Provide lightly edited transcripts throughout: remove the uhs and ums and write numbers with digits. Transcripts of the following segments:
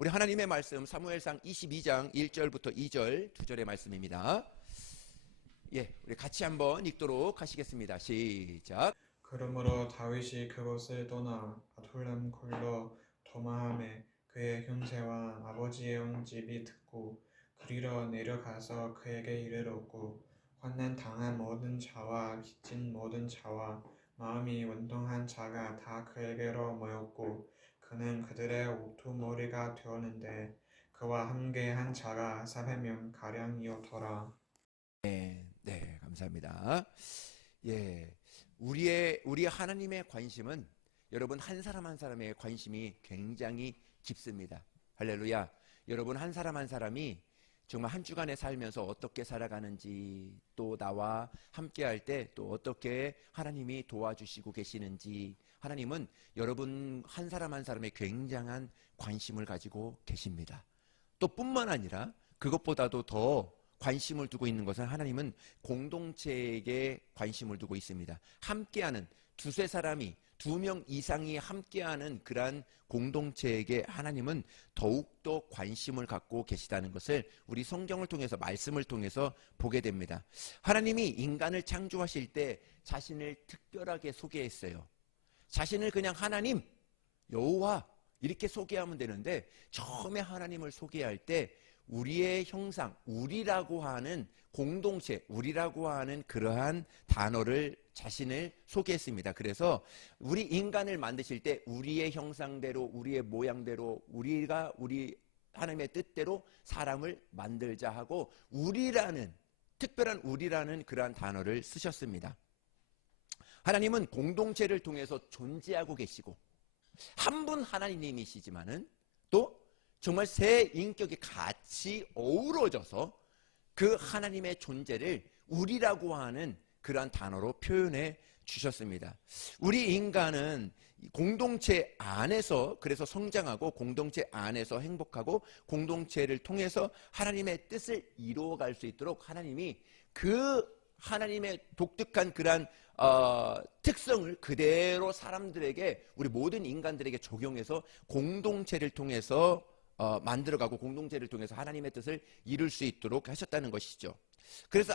우리 하나님의 말씀 사무엘상 22장 1절부터 2절 2절의 말씀입니다. 예, 우리 같이 한번 읽도록 하시겠습니다. 시작. 그러므로 다윗이 그곳을 떠나 아둘람 굴로 도마함에 그의 형제와 아버지의 온 집이 듣고 그리로 내려가서 그에게 이르렀고 환난 당한 모든 자와 빚진 모든 자와 마음이 원통한 자가 다 그에게로 모였고 그는 그들의 옥토머리가 되었는데 그와 함께한 자가 400명 가량이었더라. 네, 감사합니다. 예, 우리 하나님의 관심은 여러분 한 사람 한 사람의 관심이 굉장히 깊습니다. 할렐루야. 여러분 한 사람 한 사람이 정말 한 주간에 살면서 어떻게 살아가는지, 또 나와 함께 할 때 또 어떻게 하나님이 도와주시고 계시는지, 하나님은 여러분 한 사람 한 사람의 굉장한 관심을 가지고 계십니다. 또 뿐만 아니라 그것보다도 더 관심을 두고 있는 것은 하나님은 공동체에게 관심을 두고 있습니다. 함께하는 두세 사람이 2명 이상이 함께하는 그러한 공동체에게 하나님은 더욱더 관심을 갖고 계시다는 것을 우리 성경을 통해서, 말씀을 통해서 보게 됩니다. 하나님이 인간을 창조하실 때 자신을 특별하게 소개했어요. 자신을 그냥 하나님, 여호와 이렇게 소개하면 되는데, 처음에 하나님을 소개할 때 우리의 형상, 우리라고 하는 공동체, 우리라고 하는 그러한 단어를 자신을 소개했습니다. 그래서 우리 인간을 만드실 때 우리의 형상대로, 우리의 모양대로, 우리가 우리 하나님의 뜻대로 사람을 만들자 하고 우리라는, 특별한 우리라는 그러한 단어를 쓰셨습니다. 하나님은 공동체를 통해서 존재하고 계시고 한 분 하나님이시지만은 또 정말 세 인격이 같이 어우러져서 그 하나님의 존재를 우리라고 하는 그러한 단어로 표현해 주셨습니다. 우리 인간은 공동체 안에서 그래서 성장하고 공동체 안에서 행복하고 공동체를 통해서 하나님의 뜻을 이루어갈 수 있도록 하나님이 그 하나님의 독특한 그러한 특성을 그대로 사람들에게, 우리 모든 인간들에게 적용해서 공동체를 통해서 만들어가고 공동체를 통해서 하나님의 뜻을 이룰 수 있도록 하셨다는 것이죠. 그래서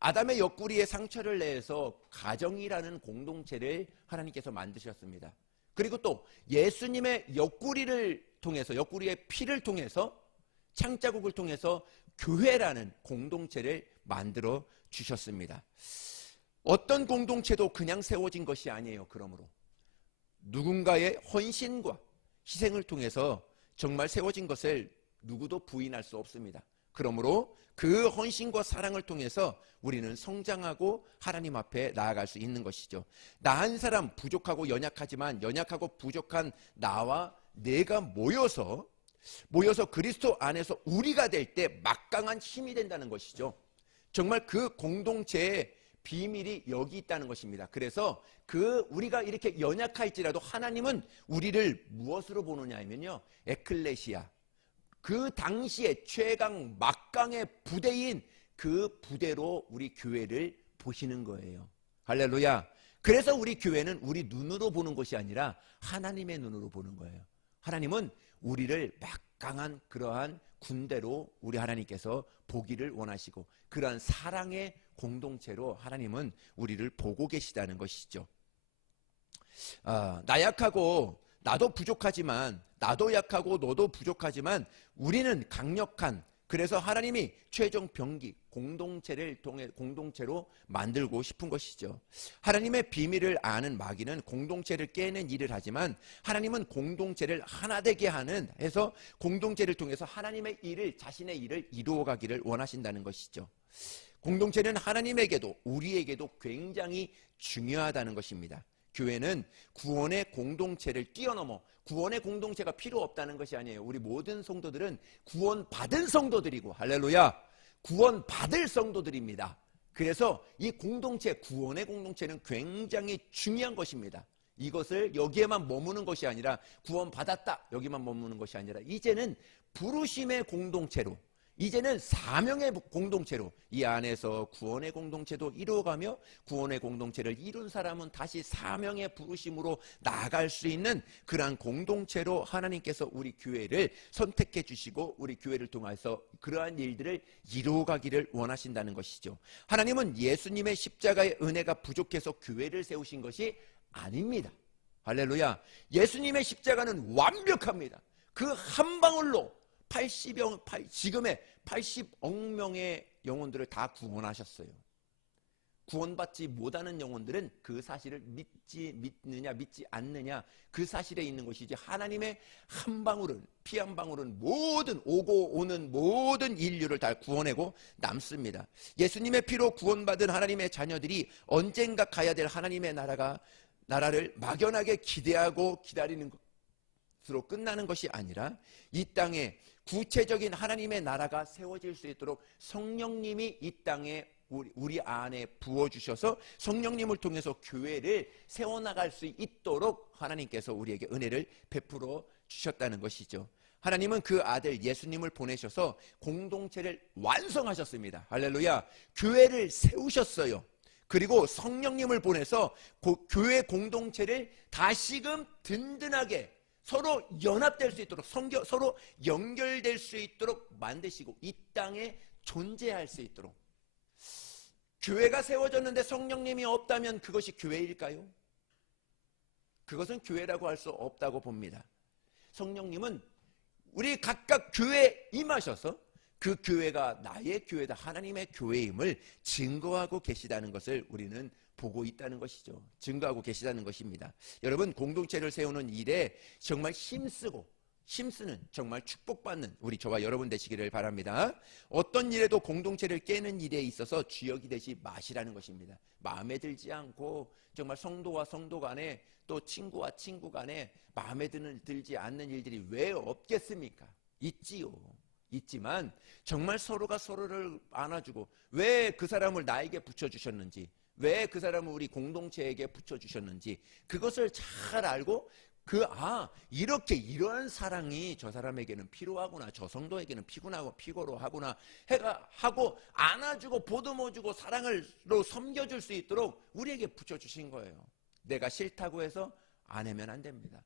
아담의 옆구리에 상처를 내서 가정이라는 공동체를 하나님께서 만드셨습니다. 그리고 또 예수님의 옆구리를 통해서, 옆구리의 피를 통해서, 창자국을 통해서 교회라는 공동체를 만들어 주셨습니다. 어떤 공동체도 그냥 세워진 것이 아니에요. 그러므로 누군가의 헌신과 희생을 통해서 정말 세워진 것을 누구도 부인할 수 없습니다. 그러므로 그 헌신과 사랑을 통해서 우리는 성장하고 하나님 앞에 나아갈 수 있는 것이죠. 나 한 사람 부족하고 연약하지만 연약하고 부족한 나와 내가 모여서 그리스도 안에서 우리가 될 때 막강한 힘이 된다는 것이죠. 정말 그 공동체의 비밀이 여기 있다는 것입니다. 그래서 우리가 이렇게 연약할지라도 하나님은 우리를 무엇으로 보느냐 하면요, 에클레시아, 그 당시에 최강 막강의 부대인 그 부대로 우리 교회를 보시는 거예요. 할렐루야. 그래서 우리 교회는 우리 눈으로 보는 것이 아니라 하나님의 눈으로 보는 거예요. 하나님은 우리를 막강한 그러한 군대로 우리 하나님께서 보기를 원하시고 그러한 사랑의 공동체로 하나님은 우리를 보고 계시다는 것이죠. 나약하고 나도 부족하지만, 나도 약하고 너도 부족하지만 우리는 강력한, 그래서 하나님이 최종 병기 공동체를 통해 공동체로 만들고 싶은 것이죠. 하나님의 비밀을 아는 마귀는 공동체를 깨는 일을 하지만 하나님은 공동체를 하나 되게 하는 해서 공동체를 통해서 하나님의 일을, 자신의 일을 이루어가기를 원하신다는 것이죠. 공동체는 하나님에게도 우리에게도 굉장히 중요하다는 것입니다. 교회는 구원의 공동체를 뛰어넘어, 구원의 공동체가 필요 없다는 것이 아니에요. 우리 모든 성도들은 구원받은 성도들이고, 할렐루야, 구원받을 성도들입니다. 그래서 이 공동체, 구원의 공동체는 굉장히 중요한 것입니다. 이것을 여기에만 머무는 것이 아니라, 구원받았다 여기만 머무는 것이 아니라 이제는 부르심의 공동체로, 이제는 사명의 공동체로 이 안에서 구원의 공동체도 이루어가며 구원의 공동체를 이룬 사람은 다시 사명의 부르심으로 나아갈 수 있는 그러한 공동체로 하나님께서 우리 교회를 선택해 주시고 우리 교회를 통해서 그러한 일들을 이루어가기를 원하신다는 것이죠. 하나님은 예수님의 십자가의 은혜가 부족해서 교회를 세우신 것이 아닙니다. 할렐루야. 예수님의 십자가는 완벽합니다. 그 한 방울로 지금의 80억 명의 영혼들을 다 구원하셨어요. 구원받지 못하는 영혼들은 그 사실을 믿느냐 믿지 않느냐 그 사실에 있는 것이지, 하나님의 한 방울은, 피 한 방울은 모든 오고 오는 모든 인류를 다 구원하고 남습니다. 예수님의 피로 구원받은 하나님의 자녀들이 언젠가 가야 될 하나님의 나라를 막연하게 기대하고 기다리는 것으로 끝나는 것이 아니라 이 땅에 구체적인 하나님의 나라가 세워질 수 있도록 성령님이 이 땅에 우리 안에 부어주셔서 성령님을 통해서 교회를 세워나갈 수 있도록 하나님께서 우리에게 은혜를 베풀어 주셨다는 것이죠. 하나님은 그 아들 예수님을 보내셔서 공동체를 완성하셨습니다. 할렐루야. 교회를 세우셨어요. 그리고 성령님을 보내서 교회 공동체를 다시금 든든하게 서로 연합될 수 있도록, 서로 연결될 수 있도록 만드시고 이 땅에 존재할 수 있도록. 교회가 세워졌는데 성령님이 없다면 그것이 교회일까요? 그것은 교회라고 할 수 없다고 봅니다. 성령님은 우리 각각 교회에 임하셔서 그 교회가 나의 교회다, 하나님의 교회임을 증거하고 계시다는 것을 우리는 보고 있다는 것이죠. 증거하고 계시다는 것입니다. 여러분, 공동체를 세우는 일에 정말 힘쓰는 정말 축복받는 우리 저와 여러분 되시기를 바랍니다. 어떤 일에도 공동체를 깨는 일에 있어서 주역이 되지 마시라는 것입니다. 마음에 들지 않고 정말 성도와 성도 간에 또 친구와 친구 간에 마음에 들지 않는 일들이 왜 없겠습니까? 있지만 정말 서로가 서로를 안아주고 왜 그 사람을 나에게 붙여주셨는지, 왜 그 사람을 우리 공동체에게 붙여주셨는지 그것을 잘 알고 이러한 사랑이 저 사람에게는 필요하구나, 저 성도에게는 피고로 하구나 하고 안아주고 보듬어주고 사랑으로 섬겨줄 수 있도록 우리에게 붙여주신 거예요. 내가 싫다고 해서 안 하면 안 됩니다.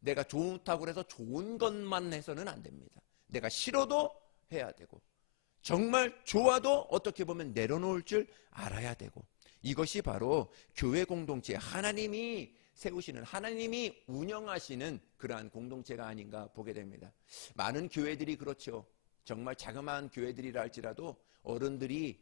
내가 좋다고 해서 좋은 것만 해서는 안 됩니다. 내가 싫어도 해야 되고 정말 좋아도 어떻게 보면 내려놓을 줄 알아야 되고, 이것이 바로 교회 공동체, 하나님이 세우시는, 하나님이 운영하시는 그러한 공동체가 아닌가 보게 됩니다. 많은 교회들이 그렇죠. 정말 자그마한 교회들이라 할지라도 어른들이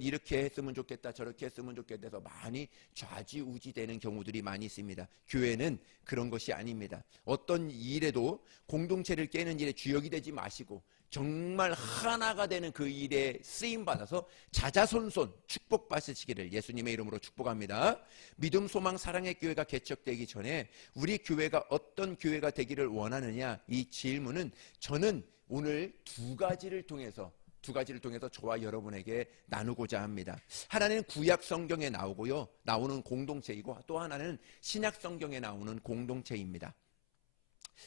이렇게 했으면 좋겠다, 저렇게 했으면 좋겠다 해서 많이 좌지우지되는 경우들이 많이 있습니다. 교회는 그런 것이 아닙니다. 어떤 일에도 공동체를 깨는 일에 주역이 되지 마시고 정말 하나가 되는 그 일에 쓰임받아서 자자손손 축복받으시기를 예수님의 이름으로 축복합니다. 믿음, 소망, 사랑의 교회가 개척되기 전에 우리 교회가 어떤 교회가 되기를 원하느냐, 이 질문은 저는 오늘 두 가지를 통해서 저와 여러분에게 나누고자 합니다. 하나는 구약 성경에 나오는 공동체이고, 또 하나는 신약 성경에 나오는 공동체입니다.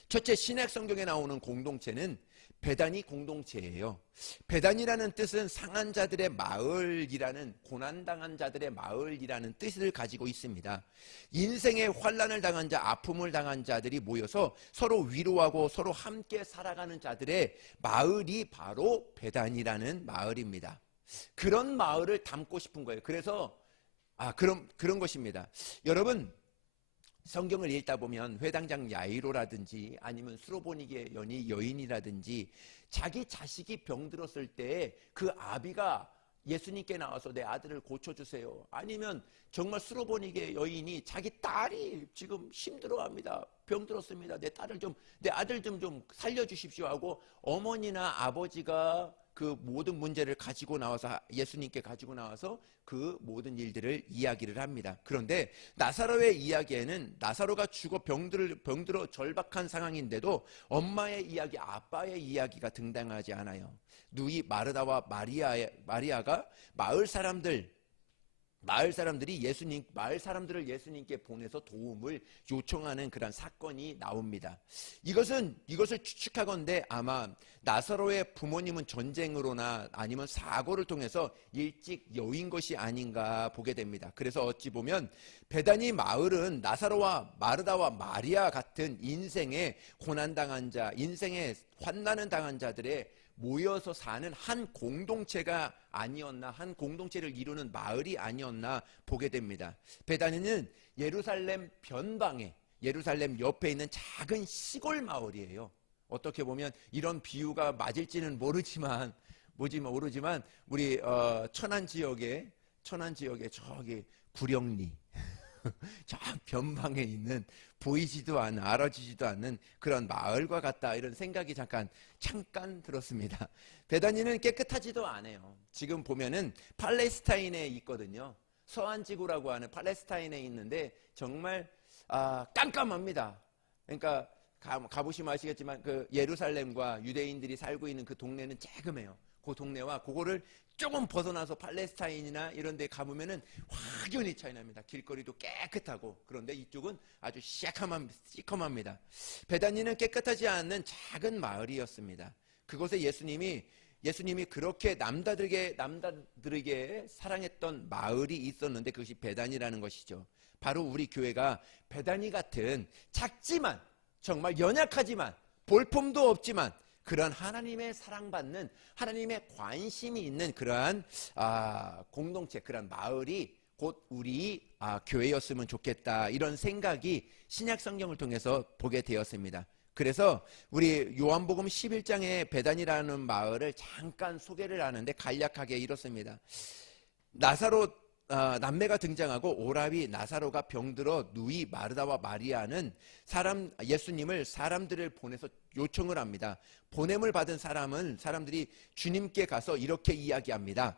첫째, 신약 성경에 나오는 공동체는 베다니 공동체예요. 베단이라는 뜻은 상한 자들의 마을이라는, 고난당한 자들의 마을이라는 뜻을 가지고 있습니다. 인생의 환난을 당한 자, 아픔을 당한 자들이 모여서 서로 위로하고 서로 함께 살아가는 자들의 마을이 바로 베단이라는 마을입니다. 그런 마을을 담고 싶은 거예요. 그래서 그런 것입니다. 여러분, 성경을 읽다 보면 회당장 야이로라든지 아니면 수로보니게 여인이라든지 자기 자식이 병들었을 때 그 아비가 예수님께 나와서 내 아들을 고쳐주세요, 아니면 정말 수로보니게 여인이 자기 딸이 지금 힘들어합니다, 병들었습니다, 내 아들 좀 살려주십시오 하고 어머니나 아버지가 그 모든 문제를 가지고 나와서 예수님께 가지고 나와서 그 모든 일들을 이야기를 합니다. 그런데 나사로의 이야기에는 나사로가 죽어 병들어 절박한 상황인데도 엄마의 이야기, 아빠의 이야기가 등장하지 않아요. 누이 마르다와 마리아가 마을 사람들 마을 사람들을 예수님께 보내서 도움을 요청하는 그런 사건이 나옵니다. 이것을 추측하건대 아마 나사로의 부모님은 전쟁으로나 아니면 사고를 통해서 일찍 여인 것이 아닌가 보게 됩니다. 그래서 어찌 보면 베다니 마을은 나사로와 마르다와 마리아 같은 인생의 고난당한 자, 인생의 환난을 당한 자들의 모여서 사는 한 공동체가 아니었나, 한 공동체를 이루는 마을이 아니었나 보게 됩니다. 베다니는 예루살렘 변방에, 예루살렘 옆에 있는 작은 시골 마을이에요. 어떻게 보면 이런 비유가 맞을지는 모르지만 우리 천안 지역에 저기 구령리 저 변방에 있는 보이지도 않는, 알아지지도 않는 그런 마을과 같다, 이런 생각이 잠깐 들었습니다. 베다니는 깨끗하지도 않아요. 지금 보면은 팔레스타인에 있거든요. 서안지구라고 하는 팔레스타인에 있는데 정말 깜깜합니다. 그러니까 가보시면 아시겠지만 그 예루살렘과 유대인들이 살고 있는 그 동네는 쬐금해요. 그 동네와 그거를 조금 벗어나서 팔레스타인이나 이런 데 가보면은 확연히 차이 납니다. 길거리도 깨끗하고. 그런데 이쪽은 아주 시커멉니다. 베다니는 깨끗하지 않는 작은 마을이었습니다. 그곳에 예수님이 그렇게 남자들에게 사랑했던 마을이 있었는데 그것이 베다니라는 것이죠. 바로 우리 교회가 베다니 같은 작지만 정말 연약하지만 볼품도 없지만 그런 하나님의 사랑받는, 하나님의 관심이 있는 그러한 공동체, 그런 마을이 곧 우리 교회였으면 좋겠다, 이런 생각이 신약 성경을 통해서 보게 되었습니다. 그래서 우리 요한복음 11장에 베단이라는 마을을 잠깐 소개를 하는데 간략하게 이렇습니다. 나사로 남매가 등장하고 오라비 나사로가 병들어 누이 마르다와 마리아는 예수님을 사람들을 보내서 요청을 합니다. 보냄을 받은 사람들이 주님께 가서 이렇게 이야기합니다.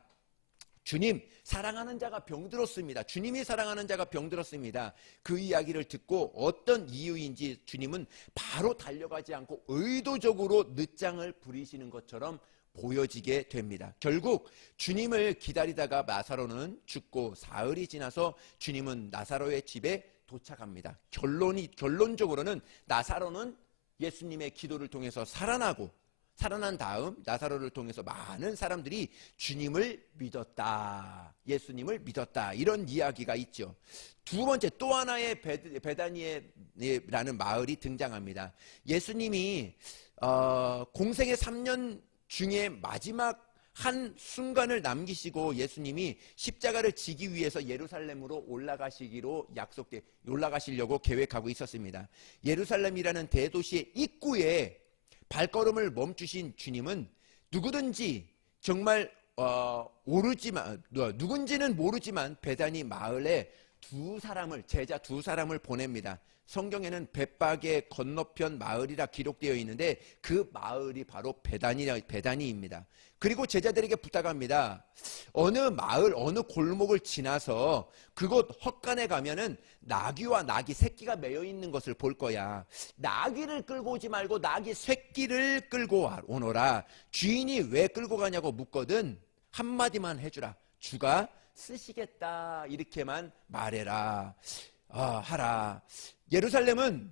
주님, 사랑하는 자가 병들었습니다. 주님이 사랑하는 자가 병들었습니다. 그 이야기를 듣고 어떤 이유인지 주님은 바로 달려가지 않고 의도적으로 늦장을 부리시는 것처럼 보여지게 됩니다. 결국 주님을 기다리다가 나사로는 죽고 사흘이 지나서 주님은 나사로의 집에 도착합니다. 결론적으로는 나사로는 예수님의 기도를 통해서 살아난 다음 나사로를 통해서 많은 사람들이 주님을 믿었다, 예수님을 믿었다, 이런 이야기가 있죠. 두 번째, 또 하나의 베다니라는 마을이 등장합니다. 예수님이 공생의 3년 중에 마지막 한 순간을 남기시고 예수님이 십자가를 지기 위해서 예루살렘으로 올라가시려고 계획하고 있었습니다. 예루살렘이라는 대도시의 입구에 발걸음을 멈추신 주님은 누구든지 정말 누군지는 모르지만 베다니 마을에 제자 두 사람을 보냅니다. 성경에는 벳박의 건너편 마을이라 기록되어 있는데 그 마을이 바로 베다니입니다. 그리고 제자들에게 부탁합니다. 어느 마을, 어느 골목을 지나서 그곳 헛간에 가면은 나귀와 나귀 새끼가 매여 있는 것을 볼 거야. 나귀를 끌고 오지 말고 나귀 새끼를 끌고 오너라. 주인이 왜 끌고 가냐고 묻거든 한마디만 해주라. 주가 쓰시겠다, 이렇게만 말해라. 하라. 예루살렘은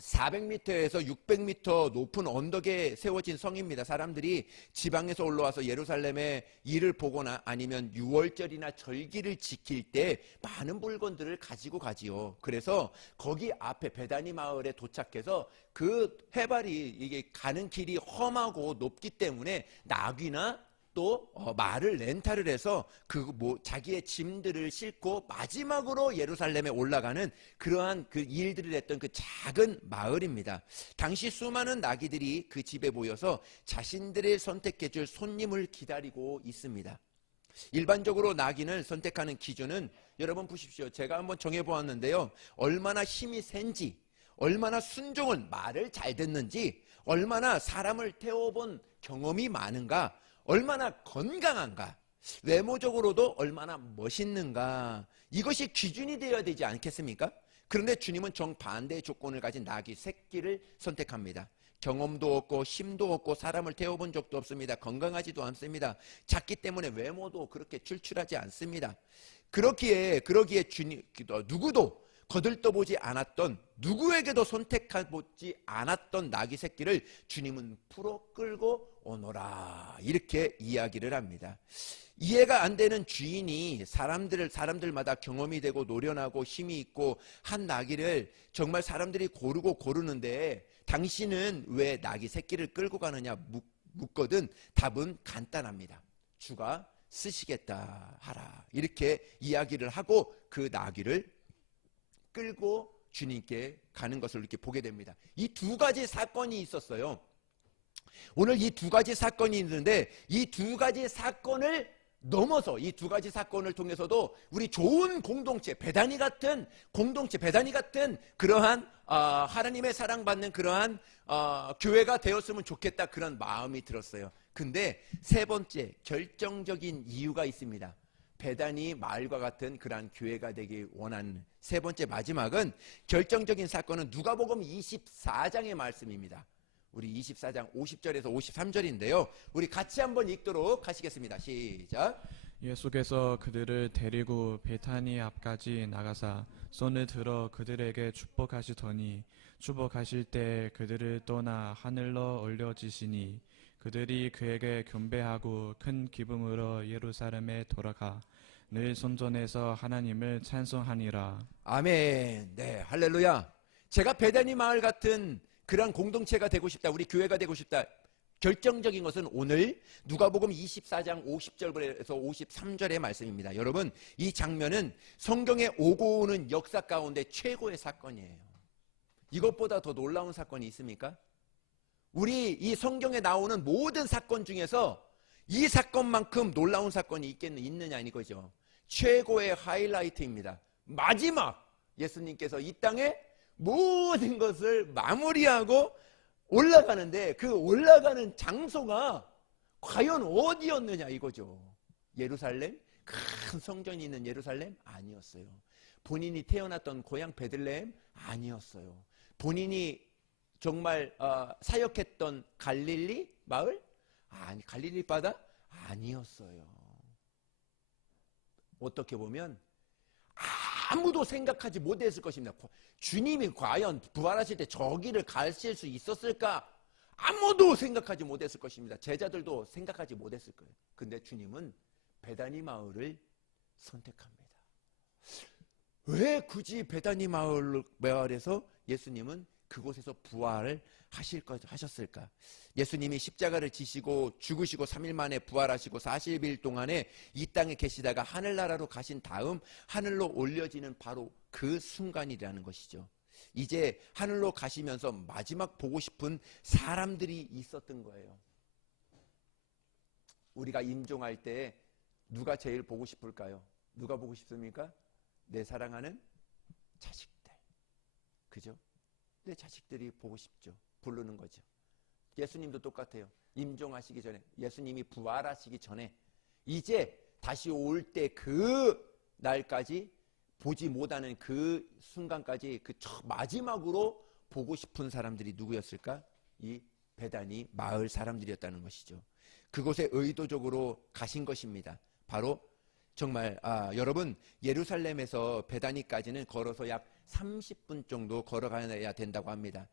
400m에서 600m 높은 언덕에 세워진 성입니다. 사람들이 지방에서 올라와서 예루살렘의 일을 보거나 아니면 유월절이나 절기를 지킬 때 많은 물건들을 가지고 가지요. 그래서 거기 앞에 베다니 마을에 도착해서 그 해발이 이게 가는 길이 험하고 높기 때문에 나귀나 또 말을 렌탈을 해서 자기의 짐들을 싣고 마지막으로 예루살렘에 올라가는 그러한 그 일들을 했던 그 작은 마을입니다. 당시 수많은 나귀들이 그 집에 모여서 자신들을 선택해줄 손님을 기다리고 있습니다. 일반적으로 나귀를 선택하는 기준은 여러분 보십시오. 제가 한번 정해보았는데요. 얼마나 힘이 센지, 얼마나 말을 잘 듣는지, 얼마나 사람을 태워본 경험이 많은가, 얼마나 건강한가, 외모적으로도 얼마나 멋있는가, 이것이 기준이 되어야 되지 않겠습니까? 그런데 주님은 정반대의 조건을 가진 나귀 새끼를 선택합니다. 경험도 없고 힘도 없고 사람을 태워본 적도 없습니다. 건강하지도 않습니다. 작기 때문에 외모도 그렇게 출출하지 않습니다. 그러기에 주님 누구도 거들떠보지 않았던, 누구에게도 선택하지 않았던 나귀 새끼를 주님은 풀어 끌고 오너라, 이렇게 이야기를 합니다. 이해가 안 되는 주인이 사람들마다 경험이 되고 노련하고 힘이 있고 한 나귀를 정말 사람들이 고르는데 당신은 왜 나귀 새끼를 끌고 가느냐 묻거든 답은 간단합니다. 주가 쓰시겠다 하라, 이렇게 이야기를 하고 그 나귀를 끌고 주님께 가는 것을 이렇게 보게 됩니다. 이 두 가지 사건이 있었어요. 오늘 이 두 가지 사건이 있는데 이 두 가지 사건을 넘어서, 이 두 가지 사건을 통해서도 우리 좋은 공동체, 베다니 같은 공동체, 베다니 같은 그러한 하나님의 사랑받는 그러한 교회가 되었으면 좋겠다, 그런 마음이 들었어요. 근데 세 번째 결정적인 이유가 있습니다. 베다니 마을과 같은 그러한 교회가 되기 원하는 세 번째 마지막은, 결정적인 사건은 누가복음 24장의 말씀입니다. 우리 24장 50절에서 53절인데요. 우리 같이 한번 읽도록 하시겠습니다. 시작. 예수께서 그들을 데리고 베타니 앞까지 나가사 손을 들어 그들에게 축복하시더니 축복하실 때 그들을 떠나 하늘로 올려지시니 그들이 그에게 경배하고 큰 기쁨으로 예루살렘에 돌아가 늘 성전에서 하나님을 찬송하니라. 아멘. 네, 할렐루야. 제가 베다니 마을 같은 그런 공동체가 되고 싶다, 우리 교회가 되고 싶다. 결정적인 것은 오늘 누가복음 24장 50절에서 53절의 말씀입니다. 여러분, 이 장면은 성경에 오고 오는 역사 가운데 최고의 사건이에요. 이것보다 더 놀라운 사건이 있습니까? 우리 이 성경에 나오는 모든 사건 중에서 이 사건만큼 놀라운 사건이 있느냐 이거죠. 최고의 하이라이트입니다. 마지막 예수님께서 이 땅에 모든 것을 마무리하고 올라가는데 그 올라가는 장소가 과연 어디였느냐 이거죠. 예루살렘? 큰 성전이 있는 예루살렘? 아니었어요. 본인이 태어났던 고향 베들레헴? 아니었어요. 본인이 정말 사역했던 갈릴리 마을? 아니, 갈릴리 바다? 아니었어요. 어떻게 보면 아무도 생각하지 못했을 것입니다. 주님이 과연 부활하실 때 저기를 가실 수 있었을까? 아무도 생각하지 못했을 것입니다. 제자들도 생각하지 못했을 거예요. 근데 주님은 베다니 마을을 선택합니다. 왜 굳이 베다니 마을에서 예수님은 그곳에서 부활을 하셨을까? 예수님이 십자가를 지시고 죽으시고 3일 만에 부활하시고 40일 동안에 이 땅에 계시다가 하늘나라로 가신 다음 하늘로 올려지는 바로 그 순간이라는 것이죠. 이제 하늘로 가시면서 마지막 보고 싶은 사람들이 있었던 거예요. 우리가 임종할 때 누가 제일 보고 싶을까요? 누가 보고 싶습니까? 내 사랑하는 자식들. 그죠? 내 자식들이 보고 싶죠. 부르는 거죠. 예수님도 똑같아요. 임종하시기 전에, 예수님이 부활하시기 전에 이제 다시 올 때 그 날까지 보지 못하는 그 순간까지 그 마지막으로 보고 싶은 사람들이 누구였을까? 이 베다니 마을 사람들이었다는 것이죠. 그곳에 의도적으로 가신 것입니다. 바로 정말 여러분, 예루살렘에서 베다니까지는 걸어서 약 30분 정도 걸어가야 된다고 합니다.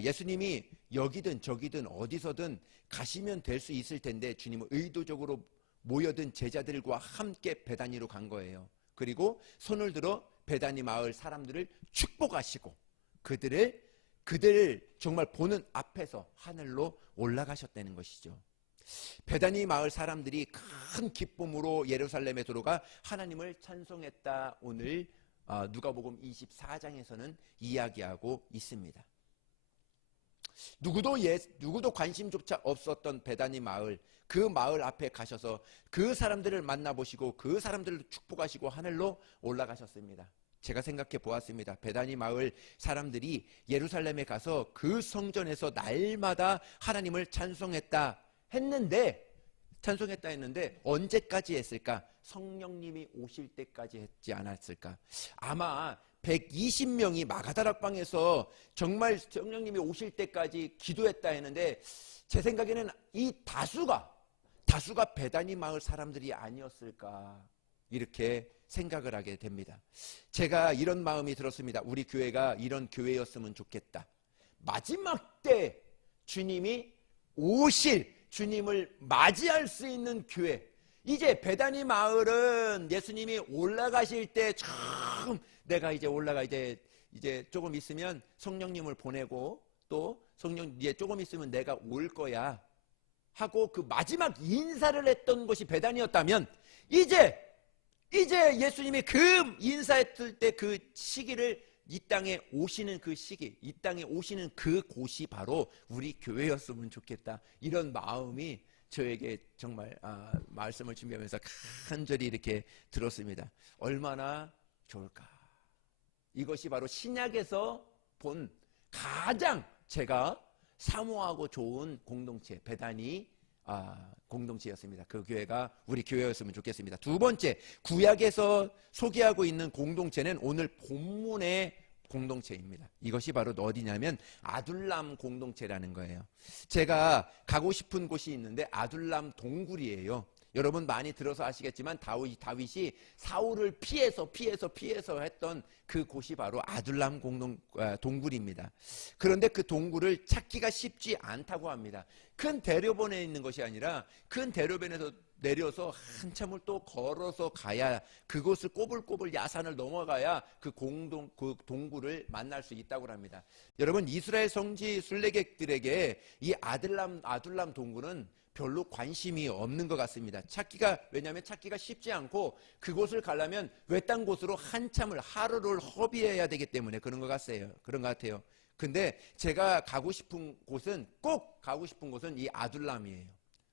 예수님이 여기든 저기든 어디서든 가시면 될 수 있을 텐데 주님은 의도적으로 모여든 제자들과 함께 베다니로 간 거예요. 그리고 손을 들어 베다니 마을 사람들을 축복하시고 그들을 정말 보는 앞에서 하늘로 올라가셨다는 것이죠. 베다니 마을 사람들이 큰 기쁨으로 예루살렘에 들어가 하나님을 찬송했다. 오늘 누가복음 24장에서는 이야기하고 있습니다. 누구도 관심조차 없었던 베다니 마을, 그 마을 앞에 가셔서 그 사람들을 만나보시고 그 사람들을 축복하시고 하늘로 올라가셨습니다. 제가 생각해 보았습니다. 베다니 마을 사람들이 예루살렘에 가서 그 성전에서 날마다 하나님을 찬송했다 했는데 언제까지 했을까? 성령님이 오실 때까지 했지 않았을까? 아마 120명이 마가다락방에서 정말 성령님이 오실 때까지 기도했다 했는데 제 생각에는 이 다수가 베다니 마을 사람들이 아니었을까? 이렇게 생각을 하게 됩니다. 제가 이런 마음이 들었습니다. 우리 교회가 이런 교회였으면 좋겠다. 마지막 때 주님이 오실, 주님을 맞이할 수 있는 교회. 이제 베다니 마을은 예수님이 올라가실 때 처음 내가 이제 올라가 이제 조금 있으면 성령님을 보내고 또 성령 이제 조금 있으면 내가 올 거야 하고 그 마지막 인사를 했던 곳이 베다니였다면 이제 예수님이 그 인사했을 때 그 시기를 이 땅에 오시는 그 시기, 이 땅에 오시는 그 곳이 바로 우리 교회였으면 좋겠다. 이런 마음이 저에게 정말 말씀을 준비하면서 간절히 이렇게 들었습니다. 얼마나 좋을까. 이것이 바로 신약에서 본 가장 제가 사모하고 좋은 공동체, 베다니 공동체였습니다. 그 교회가 우리 교회였으면 좋겠습니다. 두 번째, 구약에서 소개하고 있는 공동체는 오늘 본문의 공동체입니다. 이것이 바로 어디냐면 아둘람 공동체라는 거예요. 제가 가고 싶은 곳이 있는데 아둘람 동굴이에요. 여러분 많이 들어서 아시겠지만 다윗이 사울을 피해서 했던 그 곳이 바로 아둘람 동굴입니다. 그런데 그 동굴을 찾기가 쉽지 않다고 합니다. 큰 대로변에 있는 것이 아니라 큰 대로변에서 내려서 한참을 또 걸어서 가야 그곳을 꼬불꼬불 야산을 넘어가야 그 동굴을 만날 수 있다고 합니다. 여러분 이스라엘 성지 순례객들에게 이 아둘람 동굴은 별로 관심이 없는 것 같습니다. 왜냐하면 찾기가 쉽지 않고 그곳을 가려면 외딴 곳으로 한참을 하루를 허비해야 되기 때문에 그런 것 같아요. 근데 제가 꼭 가고 싶은 곳은 이 아둘람이에요.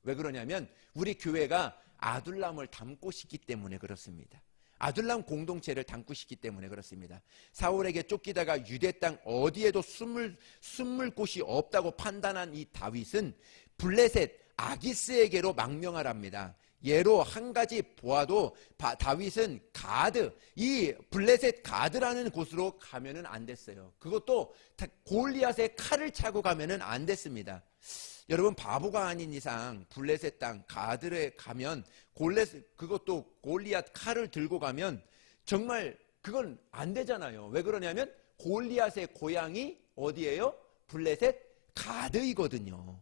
왜 그러냐면 우리 교회가 아둘람을 담고 싶기 때문에 그렇습니다. 아둘람 공동체를 담고 싶기 때문에 그렇습니다. 사울에게 쫓기다가 유대 땅 어디에도 숨을 곳이 없다고 판단한 이 다윗은 블레셋 아기스에게로 망명하랍니다. 예로 한 가지 보아도 다윗은 이 블레셋 가드라는 곳으로 가면은 안 됐어요. 그것도 골리앗의 칼을 차고 가면은 안 됐습니다. 여러분 바보가 아닌 이상 블레셋 땅 가드에 가면 그것도 골리앗 칼을 들고 가면 정말 그건 안 되잖아요. 왜 그러냐면 골리앗의 고향이 어디예요? 블레셋 가드이거든요.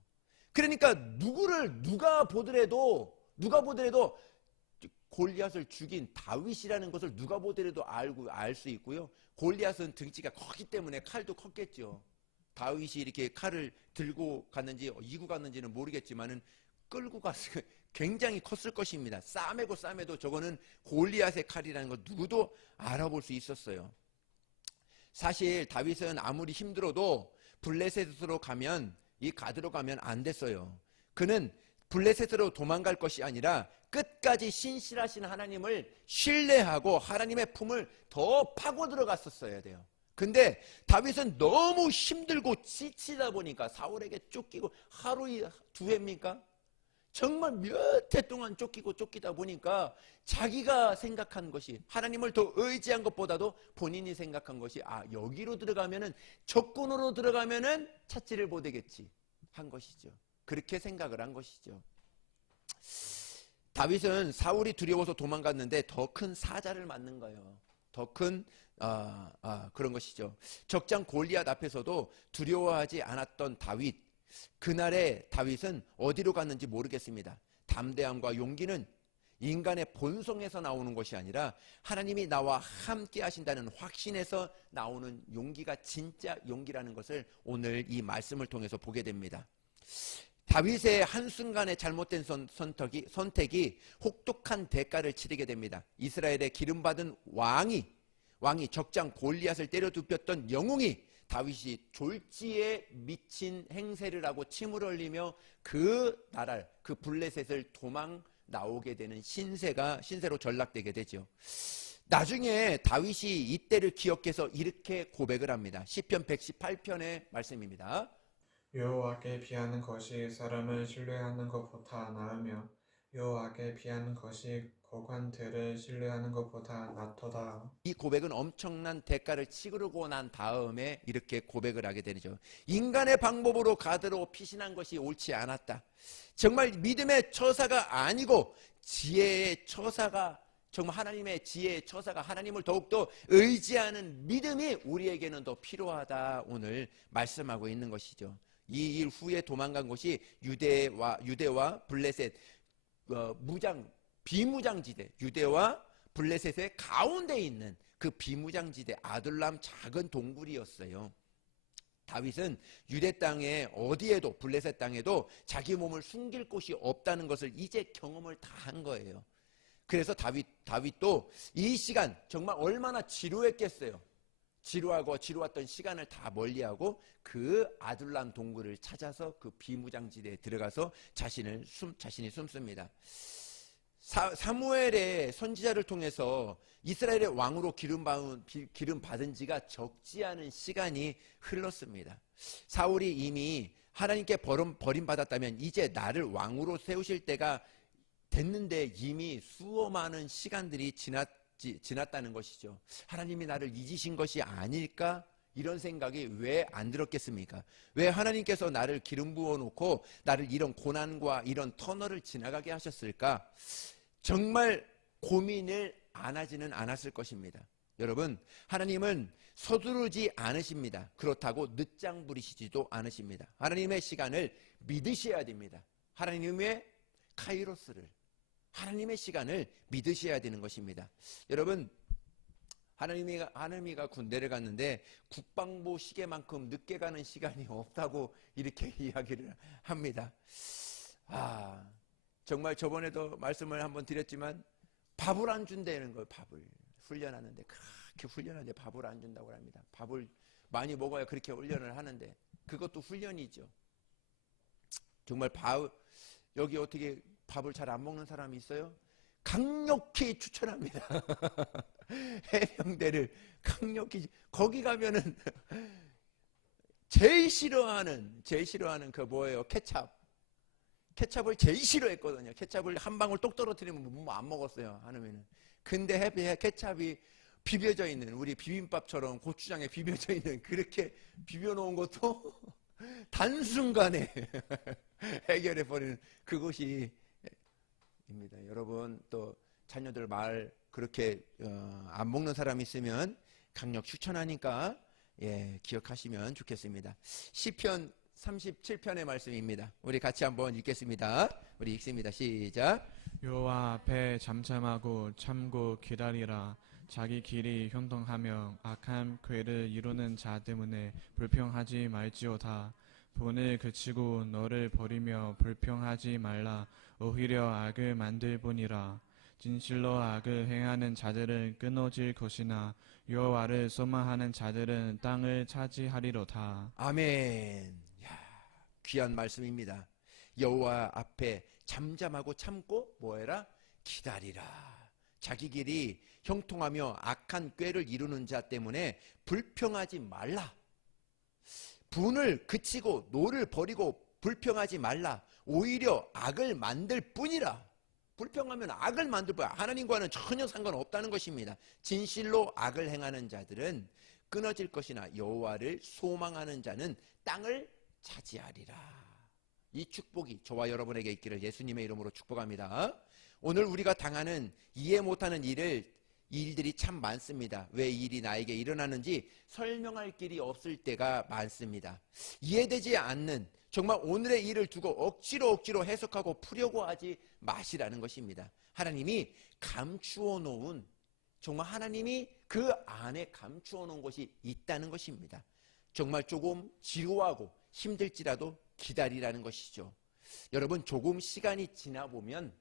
그러니까 누가 보더라도 골리앗을 죽인 다윗이라는 것을 누가 보더라도 알 수 있고요. 골리앗은 등치가 컸기 때문에 칼도 컸겠죠. 다윗이 이렇게 칼을 들고 갔는지 이고 갔는지는 모르겠지만은 끌고 갔을 굉장히 컸을 것입니다. 싸매도 저거는 골리앗의 칼이라는 걸 누구도 알아볼 수 있었어요. 사실 다윗은 아무리 힘들어도 블레셋으로 가면 이 가드로 가면 안 됐어요. 그는 블레셋으로 도망갈 것이 아니라 끝까지 신실하신 하나님을 신뢰하고 하나님의 품을 더 파고 들어갔었어야 돼요. 근데 다윗은 너무 힘들고 지치다 보니까 사울에게 쫓기고 하루 두 해입니까? 정말 몇 해 동안 쫓기다 보니까 자기가 생각한 것이 하나님을 더 의지한 것보다도 본인이 생각한 것이 여기로 들어가면은 적군으로 들어가면은 찾지를 못하겠지 한 것이죠. 그렇게 생각을 한 것이죠. 다윗은 사울이 두려워서 도망갔는데 더 큰 사자를 맞는 거예요. 더 큰 그런 것이죠. 적장 골리앗 앞에서도 두려워하지 않았던 다윗. 그날의 다윗은 어디로 갔는지 모르겠습니다. 담대함과 용기는 인간의 본성에서 나오는 것이 아니라 하나님이 나와 함께 하신다는 확신에서 나오는 용기가 진짜 용기라는 것을 오늘 이 말씀을 통해서 보게 됩니다. 다윗의 한순간의 잘못된 선택이 혹독한 대가를 치르게 됩니다. 이스라엘의 기름받은 왕이 적장 골리앗을 때려 눕혔던 영웅이 다윗이 졸지에 미친 행세를 하고 침을 흘리며 그 블레셋을 도망 나오게 되는 신세로 전락되게 되죠. 나중에 다윗이 이때를 기억해서 이렇게 고백을 합니다. 시편 118편의 말씀입니다. 여호와께 비하는 것이 사람을 신뢰하는 것보다 나으며 여호와께 비하는 것이 거관들을 신뢰하는 것보다 낫도다. 이 고백은 엄청난 대가를 치르고 난 다음에 이렇게 고백을 하게 되죠. 인간의 방법으로 가드로 피신한 것이 옳지 않았다. 정말 믿음의 처사가 아니고 지혜의 처사가 정말 하나님의 지혜의 처사가 하나님을 더욱더 의지하는 믿음이 우리에게는 더 필요하다 오늘 말씀하고 있는 것이죠. 이 일 후에 도망간 곳이 유대와 블레셋 비무장지대, 유대와 블레셋의 가운데 있는 그 비무장지대 아둘람 작은 동굴이었어요. 다윗은 유대 땅에 어디에도 블레셋 땅에도 자기 몸을 숨길 곳이 없다는 것을 이제 경험을 다 한 거예요. 그래서 다윗도 이 시간 정말 얼마나 지루했겠어요. 지루했던 시간을 다 멀리하고 그 아둘람 동굴을 찾아서 그 비무장지대에 들어가서 자신이 숨습니다. 사무엘의 선지자를 통해서 이스라엘의 왕으로 기름 받은 지가 적지 않은 시간이 흘렀습니다. 사울이 이미 하나님께 버림받았다면 이제 나를 왕으로 세우실 때가 됐는데 이미 수많은 시간들이 지났다는 것이죠. 하나님이 나를 잊으신 것이 아닐까? 이런 생각이 왜 안 들었겠습니까? 왜 하나님께서 나를 기름 부어놓고 나를 이런 고난과 이런 터널을 지나가게 하셨을까? 정말 고민을 안 하지는 않았을 것입니다. 여러분, 하나님은 서두르지 않으십니다. 그렇다고 늦장 부리시지도 않으십니다. 하나님의 시간을 믿으셔야 됩니다. 하나님의 카이로스를, 하나님의 시간을 믿으셔야 되는 것입니다. 여러분, 하나님이가 군대를 갔는데 국방부 시계만큼 늦게 가는 시간이 없다고 이렇게 이야기를 합니다. 정말 저번에도 말씀을 한번 드렸지만 밥을 안 준다는 걸, 밥을 훈련하는데 그렇게 훈련하는데 밥을 안 준다고 합니다. 밥을 많이 먹어야 그렇게 훈련을 하는데 그것도 훈련이죠. 정말 여기 어떻게 밥을 잘 안 먹는 사람이 있어요? 강력히 추천합니다. 해병대를 강력히, 거기 가면은 제일 싫어하는 그 뭐예요? 케찹을 제일 싫어했거든요. 케찹을 한 방울 똑 떨어뜨리면 안 먹었어요. 하면은. 근데 케찹이 비벼져 있는, 우리 비빔밥처럼 고추장에 비벼져 있는, 그렇게 비벼놓은 것도 단순간에 해결해버리는 그것이 입니다. 여러분, 또 자녀들 말 그렇게 안 먹는 사람 있으면 강력 추천하니까 기억하시면 좋겠습니다. 시편 37편의 말씀입니다. 우리 같이 한번 읽겠습니다. 우리 읽습니다. 시작. 여호와 앞에 잠잠하고 참고 기다리라. 자기 길이 형통하며 악한 꾀를 이루는 자 때문에 불평하지 말지어다. 본을 그치고 너를 버리며 불평하지 말라. 오히려 악을 만들 뿐이라. 진실로 악을 행하는 자들은 끊어질 것이나 여호와를 소망하는 자들은 땅을 차지하리로다. 아멘. 귀한 말씀입니다. 여호와 앞에 잠잠하고 참고 뭐해라? 기다리라. 자기 길이 형통하며 악한 꾀를 이루는 자 때문에 불평하지 말라. 분을 그치고 노를 버리고 불평하지 말라. 오히려 악을 만들 뿐이라. 불평하면 악을 만들 뿐이야. 하나님과는 전혀 상관없다는 것입니다. 진실로 악을 행하는 자들은 끊어질 것이나 여호와를 소망하는 자는 땅을 차지하리라. 이 축복이 저와 여러분에게 있기를 예수님의 이름으로 축복합니다. 오늘 우리가 당하는 이해 못하는 일들이 참 많습니다. 왜 이 일이 나에게 일어나는지 설명할 길이 없을 때가 많습니다. 이해되지 않는, 정말 오늘의 일을 두고 억지로 해석하고 풀려고 하지 마시라는 것입니다. 하나님이 감추어 놓은, 정말 하나님이 그 안에 감추어 놓은 것이 있다는 것입니다. 정말 조금 지루하고 힘들지라도 기다리라는 것이죠. 여러분, 조금 시간이 지나보면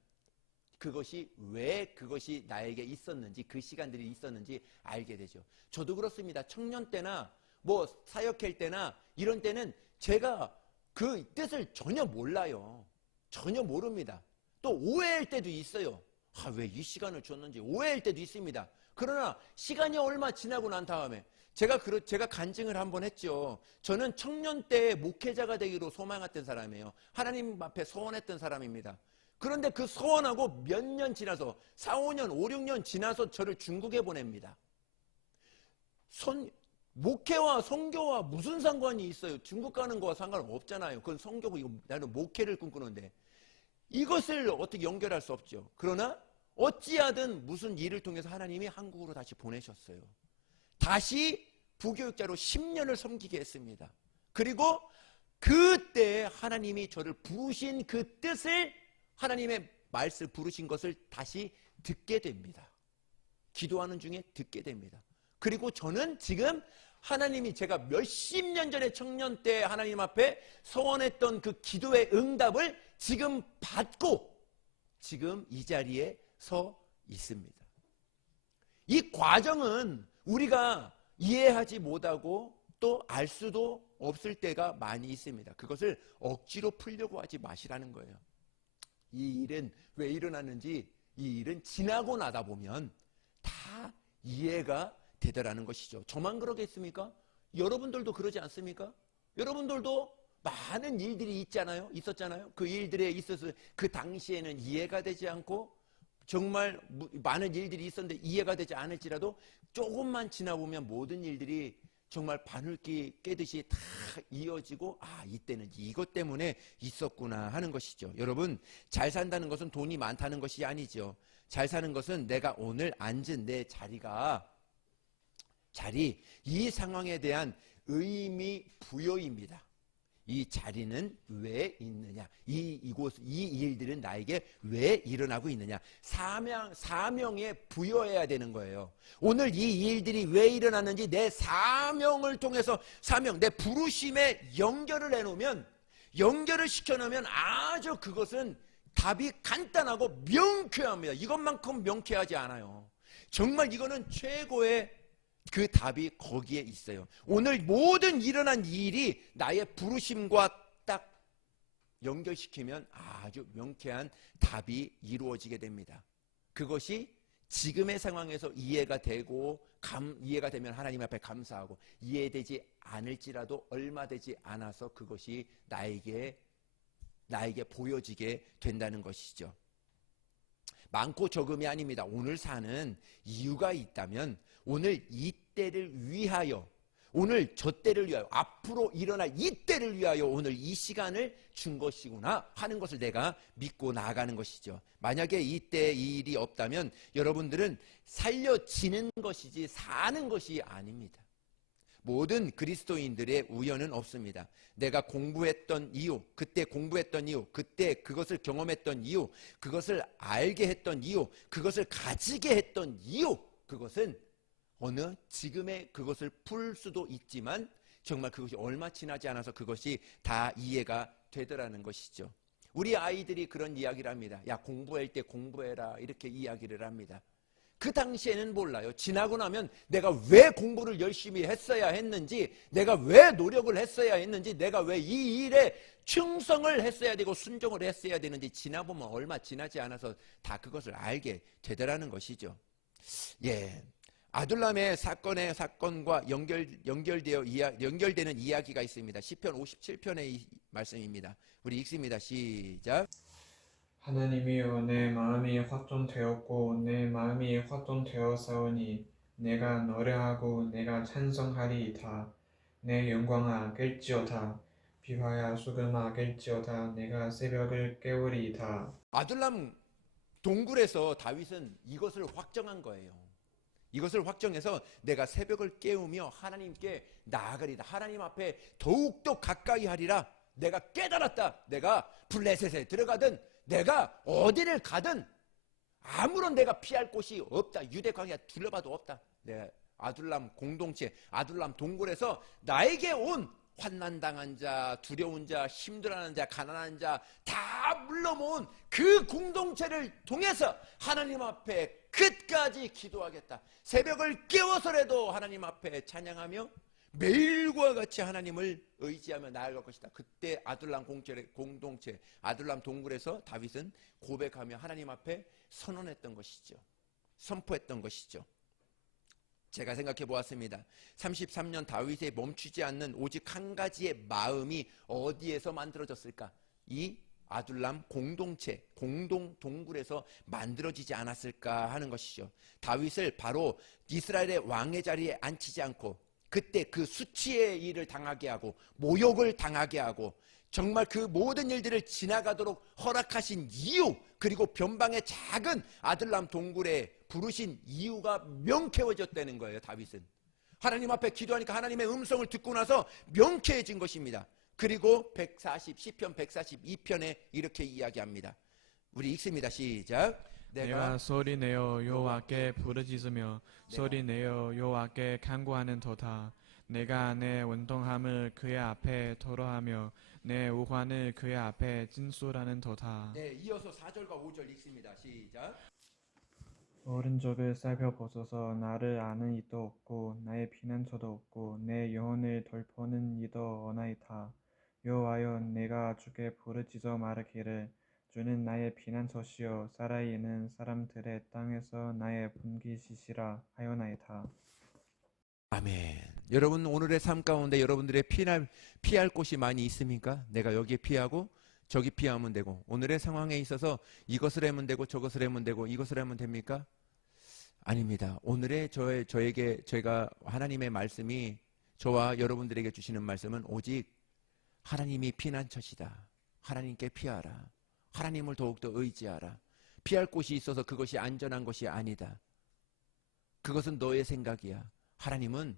왜 그것이 나에게 있었는지, 그 시간들이 있었는지 알게 되죠. 저도 그렇습니다. 청년 때나 뭐 사역할 때나 이런 때는 제가 그 뜻을 전혀 몰라요. 전혀 모릅니다. 또 오해할 때도 있어요. 왜 이 시간을 줬는지 오해할 때도 있습니다. 그러나 시간이 얼마 지나고 난 다음에 제가 간증을 한번 했죠. 저는 청년 때 목회자가 되기로 소망했던 사람이에요. 하나님 앞에 소원했던 사람입니다. 그런데 그 소원하고 몇 년 지나서 4, 5년, 5, 6년 지나서 저를 중국에 보냅니다. 목회와 선교와 무슨 상관이 있어요? 중국 가는 거와 상관없잖아요. 그건 선교고 나는 목회를 꿈꾸는데 이것을 어떻게 연결할 수 없죠. 그러나 어찌하든 무슨 일을 통해서 하나님이 한국으로 다시 보내셨어요. 다시 부교육자로 10년을 섬기게 했습니다. 그리고 그때 하나님이 저를 부르신 그 뜻을, 하나님의 말씀 부르신 것을 다시 듣게 됩니다. 기도하는 중에 듣게 됩니다. 그리고 저는 지금 하나님이 제가 몇십 년 전에 청년 때 하나님 앞에 서원했던 그 기도의 응답을 지금 받고 지금 이 자리에 서 있습니다. 이 과정은 우리가 이해하지 못하고 또 알 수도 없을 때가 많이 있습니다. 그것을 억지로 풀려고 하지 마시라는 거예요. 이 일은 왜 일어났는지, 이 일은 지나고 나다 보면 다 이해가 되더라는 것이죠. 저만 그러겠습니까? 여러분들도 그러지 않습니까? 여러분들도 많은 일들이 있었잖아요. 그 일들에 있어서 그 당시에는 이해가 되지 않고 정말 많은 일들이 있었는데 이해가 되지 않을지라도 조금만 지나보면 모든 일들이 정말 바늘기 깨듯이 다 이어지고, 아, 이때는 이것 때문에 있었구나 하는 것이죠. 여러분, 잘 산다는 것은 돈이 많다는 것이 아니죠. 잘 사는 것은 내가 오늘 앉은 내 자리, 이 상황에 대한 의미 부여입니다. 이 자리는 왜 있느냐? 이 일들은 나에게 왜 일어나고 있느냐? 사명에 부여해야 되는 거예요. 오늘 이 일들이 왜 일어났는지 내 사명을 통해서 내 부르심에 연결을 해놓으면, 연결을 시켜놓으면 아주 그것은 답이 간단하고 명쾌합니다. 이것만큼 명쾌하지 않아요. 정말 이거는 최고의 그 답이 거기에 있어요. 오늘 모든 일어난 일이 나의 부르심과 딱 연결시키면 아주 명쾌한 답이 이루어지게 됩니다. 그것이 지금의 상황에서 이해가 되고 이해가 되면 하나님 앞에 감사하고, 이해되지 않을지라도 얼마 되지 않아서 그것이 나에게 보여지게 된다는 것이죠. 많고 적음이 아닙니다. 오늘 사는 이유가 있다면 오늘 이때를 위하여, 오늘 저 때를 위하여, 앞으로 일어날 이때를 위하여 오늘 이 시간을 준 것이구나 하는 것을 내가 믿고 나아가는 것이죠. 만약에 이때 이 일이 없다면 여러분들은 살려지는 것이지 사는 것이 아닙니다. 모든 그리스도인들의 우연은 없습니다. 내가 공부했던 이유, 그때 공부했던 이유, 그때 그것을 경험했던 이유, 그것을 알게 했던 이유, 그것을 가지게 했던 이유, 그것은 어느 지금의 그것을 풀 수도 있지만 정말 그것이 얼마 지나지 않아서 그것이 다 이해가 되더라는 것이죠. 우리 아이들이 그런 이야기를 합니다. 야, 공부할 때 공부해라, 이렇게 이야기를 합니다. 그 당시에는 몰라요. 지나고 나면 내가 왜 공부를 열심히 했어야 했는지, 내가 왜 노력을 했어야 했는지, 내가 왜 이 일에 충성을 했어야 되고 순종을 했어야 되는지 지나보면 얼마 지나지 않아서 다 그것을 알게 되더라는 것이죠. 예, 아둘람의 사건과 연결되는 이야기가 있습니다. 시편 57편의 말씀입니다. 우리 읽습니다. 시작. 하나님이여, 내 마음이 확존되었고 내 마음이 확존되었사오니 내가 노래하고 내가 찬송하리이다. 내 영광아 깰지어다. 비화야 수금아 깰지어다. 내가 새벽을 깨우리이다. 아둘람 동굴에서 다윗은 이것을 확정한 거예요. 이것을 확정해서 내가 새벽을 깨우며 하나님께 나아가리다. 하나님 앞에 더욱더 가까이 하리라. 내가 깨달았다. 내가 블레셋에 들어가든 내가 어디를 가든 아무런 내가 피할 곳이 없다. 유대 광야 둘러봐도 없다. 내 아둘람 공동체, 아둘람 동굴에서 나에게 온 환난당한 자, 두려운 자, 힘들어하는 자, 가난한 자 다 물러모은 그 공동체를 통해서 하나님 앞에 끝까지 기도하겠다. 새벽을 깨워서라도 하나님 앞에 찬양하며 매일과 같이 하나님을 의지하며 나아갈 것이다. 그때 아둘람 공동체, 아둘람 동굴에서 다윗은 고백하며 하나님 앞에 선언했던 것이죠. 선포했던 것이죠. 제가 생각해 보았습니다. 33년 다윗의 멈추지 않는 오직 한 가지의 마음이 어디에서 만들어졌을까? 이 아둘람 공동체, 공동 동굴에서 만들어지지 않았을까 하는 것이죠. 다윗을 바로 이스라엘의 왕의 자리에 앉히지 않고 그때 그 수치의 일을 당하게 하고 모욕을 당하게 하고 정말 그 모든 일들을 지나가도록 허락하신 이유, 그리고 변방의 작은 아들람 동굴에 부르신 이유가 명쾌해졌다는 거예요. 다윗은 하나님 앞에 기도하니까 하나님의 음성을 듣고 나서 명쾌해진 것입니다. 그리고 시편 142편에 이렇게 이야기합니다. 우리 읽습니다. 시작. 내가 소리내어 여호와께 부르짖으며 소리내어 여호와께 간구하는 도다. 내가 내 원통함을 그의 앞에 토로하며 내 우환을 그의 앞에 진술하는 도다. 네, 이어서 4절과 5절 읽습니다. 시작. 오른쪽을 살펴보소서. 나를 아는 이도 없고 나의 피난처도 없고 내 영혼을 돌보는 이도 어나이다. 여호와여, 내가 주께 부르짖어 말하기를 주는 나의 피난처시요 살아 있는 사람들의 땅에서 나의 분깃이시라 하였나이다. 아멘. 여러분, 오늘의 삶 가운데 여러분들의 피할 곳이 많이 있습니까? 내가 여기에 피하고 저기 피하면 되고, 오늘의 상황에 있어서 이것을 하면 되고 저것을 하면 되고 이것을 하면 됩니까? 아닙니다. 오늘의 제가 하나님의 말씀이, 저와 여러분들에게 주시는 말씀은 오직 하나님이 피난처시다. 하나님께 피하라. 하나님을 더욱더 의지하라. 피할 곳이 있어서 그것이 안전한 것이 아니다. 그것은 너의 생각이야. 하나님은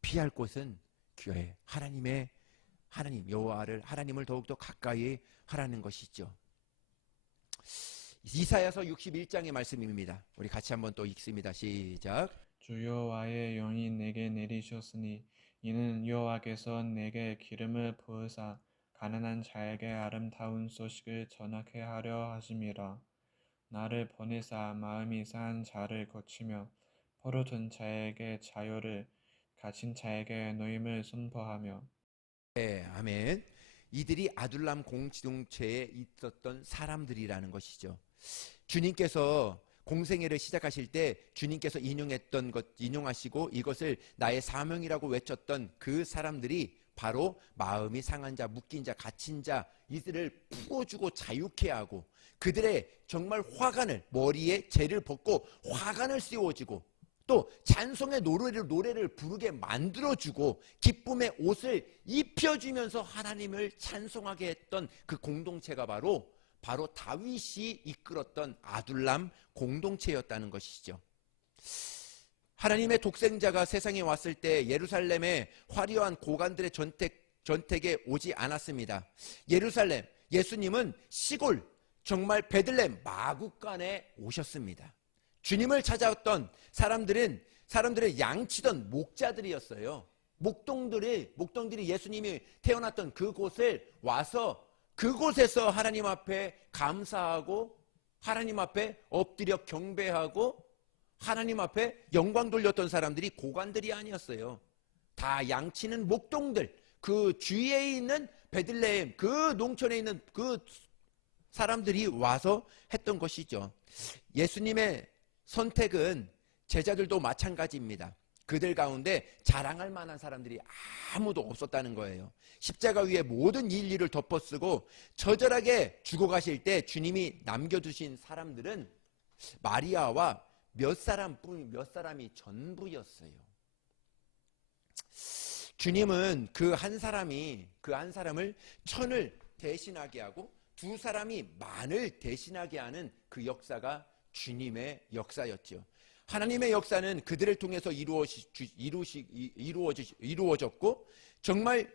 피할 곳은 교회, 하나님 여호와를, 하나님을 더욱더 가까이 하라는 것이죠. 이사야서 61장의 말씀입니다. 우리 같이 한번 또 읽습니다. 시작. 주 여호와의 영이 내게 내리셨으니 이는 여호와께서 내게 기름을 부으사 가난한 자에게 아름다운 소식을 전하게 하려 하심이라. 나를 보내사 마음이 상한 자를 고치며 포로된 자에게 자유를, 갇힌 자에게 노임을 선포하며. 네, 아멘. 이들이 아둘람 공동체에 있었던 사람들이라는 것이죠. 주님께서 공생애를 시작하실 때 주님께서 인용하시고 이것을 나의 사명이라고 외쳤던 그 사람들이 바로 마음이 상한 자, 묶인 자, 갇힌 자, 이들을 풀어주고 자유케 하고 그들의 정말 화관을, 머리에 재를 벗고 화관을 씌워주고 또 찬송의 노래를 부르게 만들어주고 기쁨의 옷을 입혀주면서 하나님을 찬송하게 했던 그 공동체가 바로 다윗이 이끌었던 아둘람 공동체였다는 것이죠. 하나님의 독생자가 세상에 왔을 때 예루살렘에 화려한 고관들의 전택에 오지 않았습니다. 예루살렘, 예수님은 시골, 정말 베들레헴 마구간에 오셨습니다. 주님을 찾아왔던 사람들은 양치던 목자들이었어요. 목동들이 예수님이 태어났던 그곳을 와서 그곳에서 하나님 앞에 감사하고 하나님 앞에 엎드려 경배하고 하나님 앞에 영광 돌렸던 사람들이 고관들이 아니었어요. 다 양치는 목동들, 그 주위에 있는 베들레헴, 그 농촌에 있는 그 사람들이 와서 했던 것이죠. 예수님의 선택은 제자들도 마찬가지입니다. 그들 가운데 자랑할 만한 사람들이 아무도 없었다는 거예요. 십자가 위에 모든 일일을 덮어쓰고 처절하게 죽어가실 때 주님이 남겨두신 사람들은 마리아와 몇 사람이 전부였어요. 주님은 그 한 사람을 천을 대신하게 하고 두 사람이 만을 대신하게 하는 그 역사가 주님의 역사였죠. 하나님의 역사는 그들을 통해서 이루어졌고 정말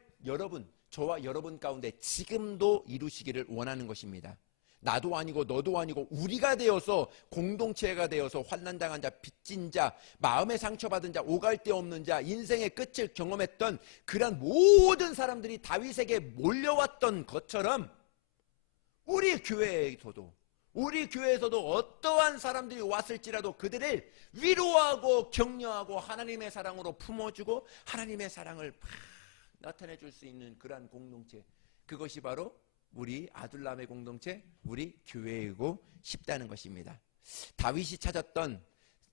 저와 여러분 가운데 지금도 이루시기를 원하는 것입니다. 나도 아니고 너도 아니고 우리가 되어서 공동체가 되어서 환난당한 자, 빚진 자, 마음에 상처받은 자, 오갈 데 없는 자, 인생의 끝을 경험했던 그런 모든 사람들이 다윗에게 몰려왔던 것처럼 우리 교회에서도 어떠한 사람들이 왔을지라도 그들을 위로하고 격려하고 하나님의 사랑으로 품어주고 하나님의 사랑을 나타내 줄 수 있는 그러한 공동체, 그것이 바로 우리 아둘람의 공동체, 우리 교회이고 싶다는 것입니다. 다윗이 찾았던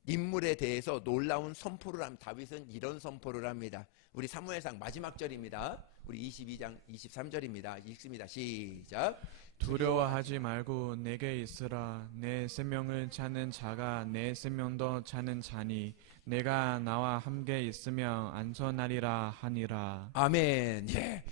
인물에 대해서 놀라운 선포를 합니다. 다윗은 이런 선포를 합니다. 우리 사무엘상 마지막 절입니다. 우리 22장 23절입니다. 읽습니다. 시작. 두려워하지 말고 내게 있으라. 내 생명을 찾는 자가 내 생명도 찾는 자니 내가 나와 함께 있으면 안전하리라 하니라. 아멘. 예.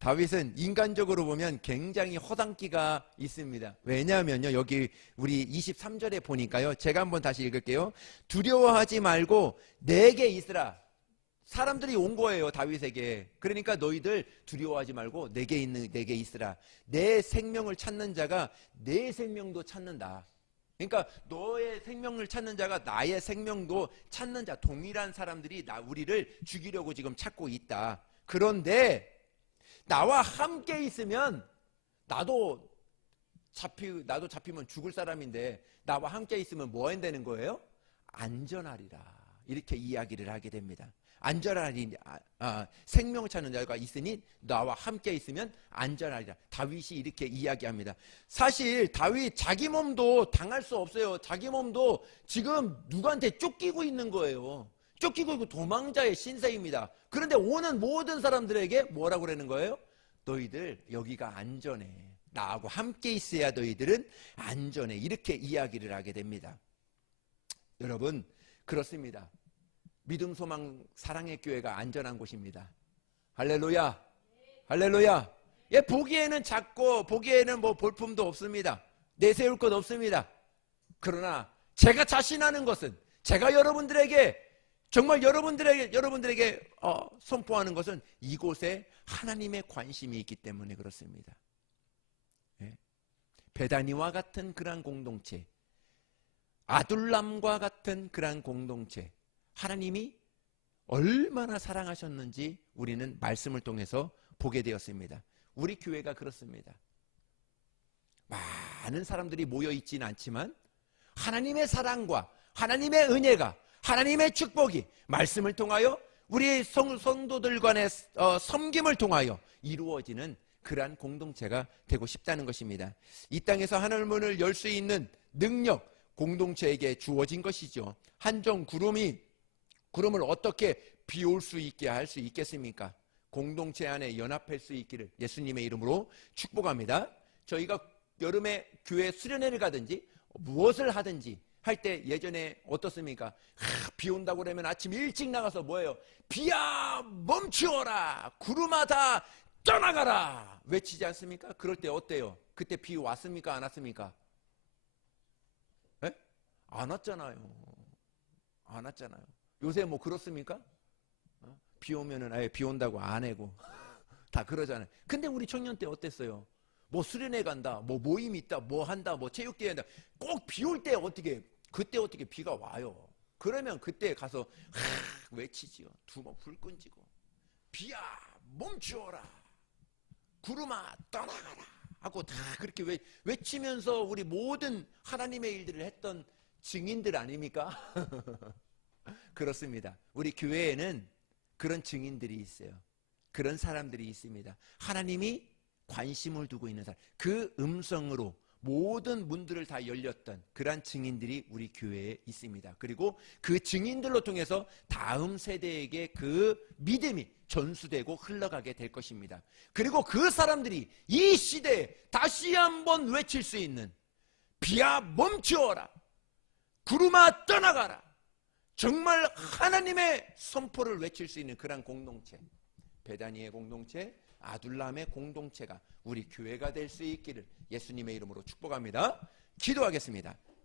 다윗은 인간적으로 보면 굉장히 허당기가 있습니다. 왜냐하면요, 여기 우리 23절에 보니까요, 제가 한번 다시 읽을게요. 두려워하지 말고 내게 있으라. 사람들이 온 거예요, 다윗에게. 그러니까 너희들 두려워하지 말고 내게 있으라. 내 생명을 찾는 자가 내 생명도 찾는다. 그러니까 너의 생명을 찾는 자가 나의 생명도 찾는 자, 동일한 사람들이 우리를 죽이려고 지금 찾고 있다. 그런데 나와 함께 있으면 나도 잡히면 죽을 사람인데 나와 함께 있으면 뭐 한다는 거예요? 안전하리라. 이렇게 이야기를 하게 됩니다. 안전하리, 생명을 찾는 자가 있으니 나와 함께 있으면 안전하리라. 다윗이 이렇게 이야기합니다. 사실 다윗 자기 몸도 당할 수 없어요. 자기 몸도 지금 누구한테 쫓기고 있는 거예요. 쫓기고 있고 도망자의 신세입니다. 그런데 오는 모든 사람들에게 뭐라고 그러는 거예요? 너희들 여기가 안전해. 나하고 함께 있어야 너희들은 안전해. 이렇게 이야기를 하게 됩니다. 여러분, 그렇습니다. 믿음, 소망, 사랑의 교회가 안전한 곳입니다. 할렐루야. 할렐루야. 예, 보기에는 작고 보기에는 뭐 볼품도 없습니다. 내세울 것 없습니다. 그러나 제가 자신하는 것은, 제가 여러분들에게 정말 여러분들에게 선포하는 것은 이곳에 하나님의 관심이 있기 때문에 그렇습니다. 예. 베다니와 같은 그러한 공동체, 아둘람과 같은 그러한 공동체, 하나님이 얼마나 사랑하셨는지 우리는 말씀을 통해서 보게 되었습니다. 우리 교회가 그렇습니다. 많은 사람들이 모여 있지는 않지만 하나님의 사랑과 하나님의 은혜가, 하나님의 축복이 말씀을 통하여 우리 성도들 간의 섬김을 통하여 이루어지는 그러한 공동체가 되고 싶다는 것입니다. 이 땅에서 하늘 문을 열 수 있는 능력, 공동체에게 주어진 것이죠. 한정 구름을 어떻게 비올 수 있게 할 수 있겠습니까? 공동체 안에 연합할 수 있기를 예수님의 이름으로 축복합니다. 저희가 여름에 교회 수련회를 가든지 무엇을 하든지 할 때 예전에 어떻습니까? 비 온다고 그러면 아침 일찍 나가서 뭐예요? 비야 멈추어라, 구름아 다 떠나가라 외치지 않습니까? 그럴 때 어때요? 그때 비 왔습니까? 안 왔습니까? 에? 안 왔잖아요. 안 왔잖아요. 요새 뭐 그렇습니까? 비 오면은 아예 비 온다고 안 해고 다 그러잖아요. 근데 우리 청년 때 어땠어요? 뭐 수련회 간다, 뭐 모임 있다, 뭐 한다, 뭐 체육대회 한다. 꼭 비 올 때 그때 어떻게 비가 와요? 그러면 그때 가서 외치지요. 두번 불 끈지고 비야 멈추어라, 구름아 떠나가라 하고 다 그렇게 외치면서 우리 모든 하나님의 일들을 했던 증인들 아닙니까? 그렇습니다. 우리 교회에는 그런 증인들이 있어요. 그런 사람들이 있습니다. 하나님이 관심을 두고 있는 사람, 그 음성으로 모든 문들을 다 열렸던 그러한 증인들이 우리 교회에 있습니다. 그리고 그 증인들로 통해서 다음 세대에게 그 믿음이 전수되고 흘러가게 될 것입니다. 그리고 그 사람들이 이 시대에 다시 한번 외칠 수 있는 비야 멈추어라, 구름아 떠나가라, 정말 하나님의 선포를 외칠 수 있는 그런 공동체, 베다니의 공동체, 아둘람의 공동체가 우리 교회가 될 수 있기를 예수님의 이름으로 축복합니다. 기도하겠습니다.